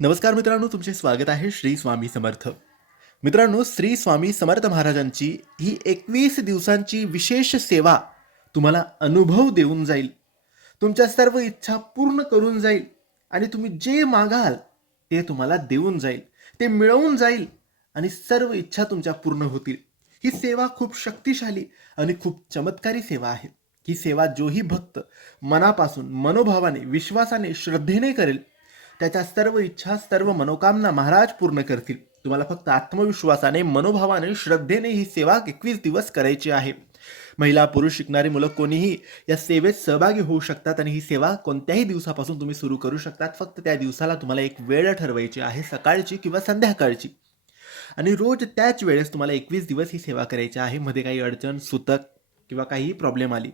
नमस्कार मित्रांनो तुमचे स्वागत आहे श्री स्वामी समर्थ. मित्रांनो श्री स्वामी समर्थ महाराजांची ही एकवीस दिवसांची विशेष सेवा तुम्हाला अनुभव देऊन जाईल. तुमच्या सर्व इच्छा पूर्ण करून जाईल आणि तुम्ही जे मागाल ते तुम्हाला देऊन जाईल. ते मिळवून जाईल आणि सर्व इच्छा तुमच्या पूर्ण होतील. ही सेवा खूप शक्तिशाली आणि खूप चमत्कारी सेवा आहे. ही सेवा जोही भक्त मनापासून मनोभावाने विश्वासाने श्रद्धेने करेल. त्याच्या सर्व इच्छा सर्व मनोकामना महाराज पूर्ण करतील. तुम्हाला फक्त आत्मविश्वासाने मनोभावाने श्रद्धेने ही सेवा एकवीस दिवस करायची आहे. महिला पुरुष शिकणारी मुलं कोणीही या सेवेत सहभागी होऊ शकतात आणि ही सेवा कोणत्याही दिवसापासून तुम्ही सुरू करू शकतात. फक्त त्या दिवसाला तुम्हाला एक वेळ ठरवायची आहे सकाळची किंवा संध्याकाळची. आणि रोज त्याच वेळेस तुम्हाला एकवीस दिवस ही सेवा करायची आहे. मध्ये काही अडचण सुतक किंवा काहीही प्रॉब्लेम आली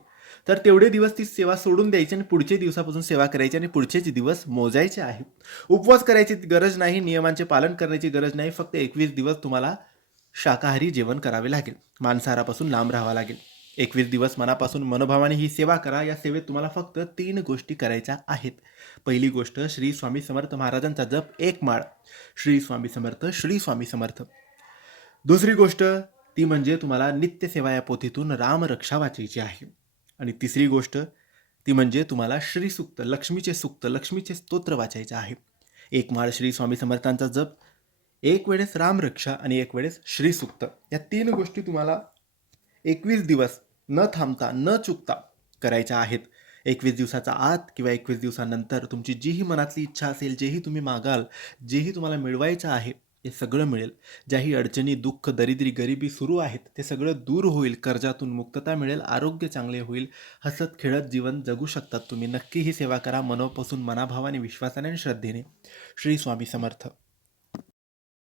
तर तेवढे दिवस ती सेवा सोडून द्यायची आणि पुढचे दिवसापासून सेवा करायची आणि पुढचेच दिवस मोजायचे आहे उपवास करायची गरज नाही नियमांचे पालन करण्याची गरज नाही फक्त एकवीस दिवस तुम्हाला शाकाहारी जेवण करावे लागेल. मांसाहारापासून लांब राहावा लागेल. एकवीस दिवस मनापासून मनोभावाने ही सेवा करा. या सेवेत तुम्हाला फक्त तीन गोष्टी करायच्या आहेत. पहिली गोष्ट श्री स्वामी समर्थ महाराजांचा जप एक माळ. श्री स्वामी समर्थ श्री स्वामी समर्थ. दुसरी गोष्ट ती म्हणजे तुम्हाला नित्यसेवा या पोथीतून रामरक्षा वाचायची आहे. आणि तिसरी गोष्ट ती म्हणजे तुम्हाला श्रीसुक्त लक्ष्मीचे सुक्त लक्ष्मीचे स्तोत्र वाचायचे आहे. एक माळ श्री स्वामी समर्थांचा जप एक वेळेस रामरक्षा आणि एक वेळेस श्रीसुक्त या तीन गोष्टी तुम्हाला एकवीस दिवस न थांबता न चुकता करायच्या आहेत. एकवीस दिवसाचा आत किंवा एकवीस दिवसानंतर तुमची जीही मनातली इच्छा असेल जेही तुम्ही मागाल जेही तुम्हाला मिळवायचं आहे हे सगळं मिळेल. ज्याही अडचणी दुःख दरिद्री गरिबी सुरू आहेत ते सगळं दूर होईल कर्जातून मुक्तता मिळेल आरोग्य चांगले होईल हसत खेळत जीवन जगू शकतात तुम्ही. नक्की ही सेवा करा मनोपासून मनाभावाने विश्वासाने आणि श्रद्धेने. श्री स्वामी समर्थ.